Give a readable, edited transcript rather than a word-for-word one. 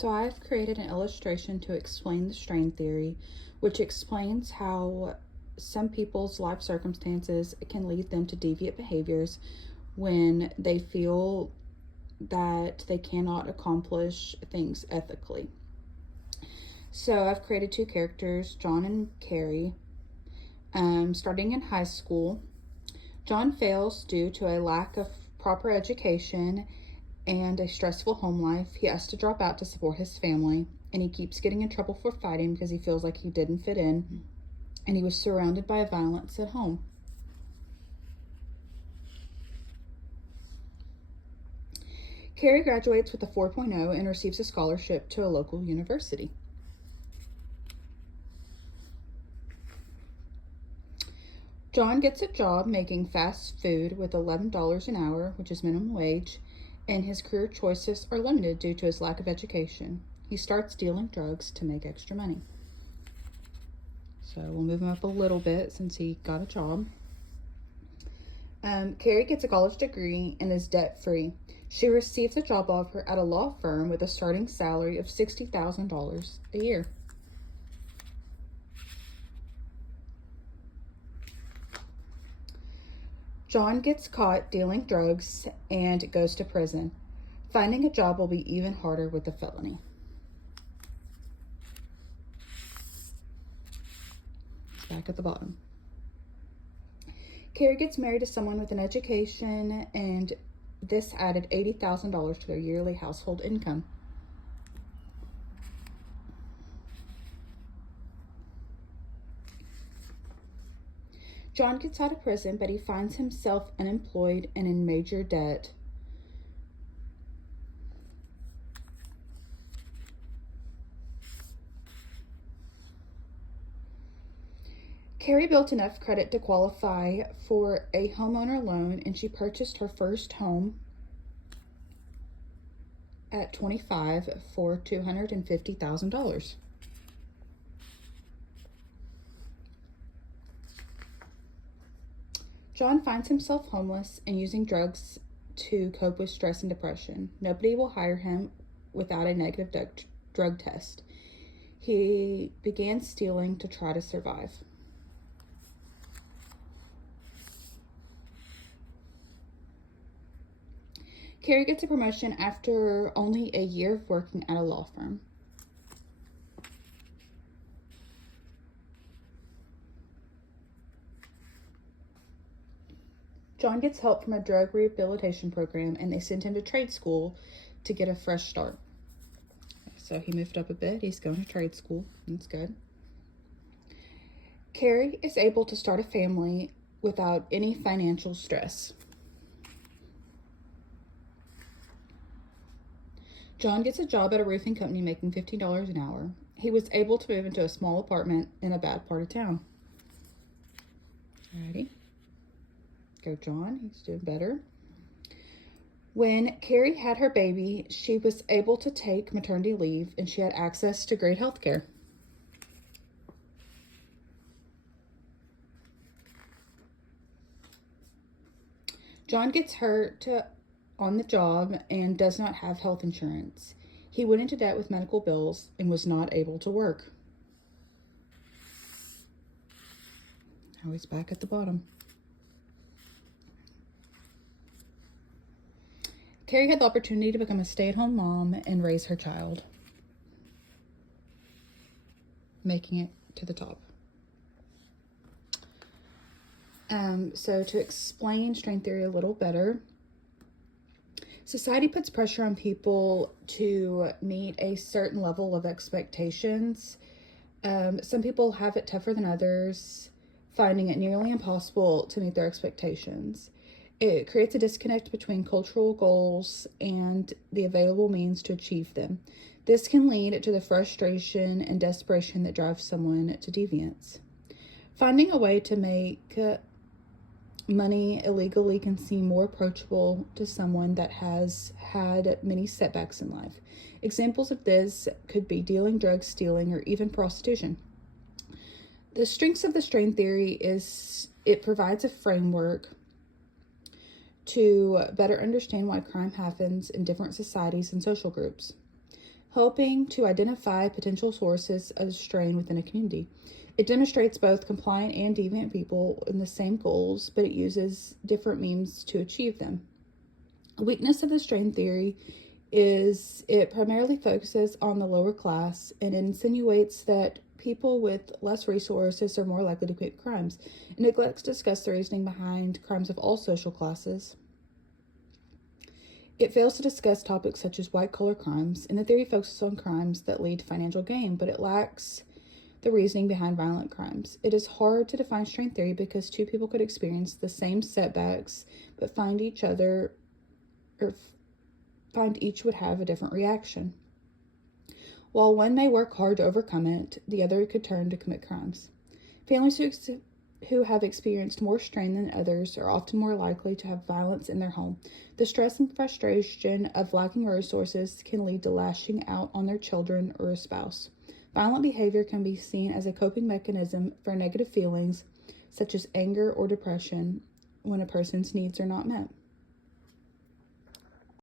So I've created an illustration to explain the strain theory, which explains how some people's life circumstances can lead them to deviant behaviors when they feel that they cannot accomplish things ethically. So I've created two characters, John and Carrie. Starting in high school, John fails due to a lack of proper education and a stressful home life. He has to drop out to support his family, and he keeps getting in trouble for fighting because he feels like he didn't fit in, and he was surrounded by violence at home. Carrie graduates with a 4.0 and receives a scholarship to a local university. John gets a job making fast food with $11 an hour, which is minimum wage, and his career choices are limited due to his lack of education. He starts dealing drugs to make extra money. So we'll move him up a little bit since he got a job. Carrie gets a college degree and is debt-free. She receives a job offer at a law firm with a starting salary of $60,000 a year. John gets caught dealing drugs and goes to prison. Finding a job will be even harder with the felony. It's back at the bottom. Carrie gets married to someone with an education, and this added $80,000 to their yearly household income. John gets out of prison, but he finds himself unemployed and in major debt. Carrie built enough credit to qualify for a homeowner loan, and she purchased her first home at 25 for $250,000. John finds himself homeless and using drugs to cope with stress and depression. Nobody will hire him without a negative drug test. He began stealing to try to survive. Carrie gets a promotion after only a year of working at a law firm. John gets help from a drug rehabilitation program, and they send him to trade school to get a fresh start. So he moved up a bit. He's going to trade school. That's good. Carrie is able to start a family without any financial stress. John gets a job at a roofing company making $15 an hour. He was able to move into a small apartment in a bad part of town. Alrighty. Go John, he's doing better. When Carrie had her baby, she was able to take maternity leave, and she had access to great health care. John gets hurt on the job and does not have health insurance. He went into debt with medical bills and was not able to work. Now he's back at the bottom. Carrie had the opportunity to become a stay-at-home mom and raise her child, making it to the top. So to explain strain theory a little better, society puts pressure on people to meet a certain level of expectations. Some people have it tougher than others, finding it nearly impossible to meet their expectations. It creates a disconnect between cultural goals and the available means to achieve them. This can lead to the frustration and desperation that drives someone to deviance. Finding a way to make money illegally can seem more approachable to someone that has had many setbacks in life. Examples of this could be dealing drugs, stealing, or even prostitution. The strengths of the strain theory is it provides a framework to better understand why crime happens in different societies and social groups. helping to identify potential sources of strain within a community. It demonstrates both compliant and deviant people in the same goals, but it uses different means to achieve them. A weakness of the strain theory is it primarily focuses on the lower class and insinuates that people with less resources are more likely to commit crimes. It neglects to discuss the reasoning behind crimes of all social classes. It fails to discuss topics such as white-collar crimes, and the theory focuses on crimes that lead to financial gain, but it lacks the reasoning behind violent crimes. It is hard to define strain theory because two people could experience the same setbacks, but find each would have a different reaction. While one may work hard to overcome it, the other could turn to commit crimes. Families who have experienced more strain than others are often more likely to have violence in their home. The stress and frustration of lacking resources can lead to lashing out on their children or a spouse. Violent behavior can be seen as a coping mechanism for negative feelings, such as anger or depression, when a person's needs are not met.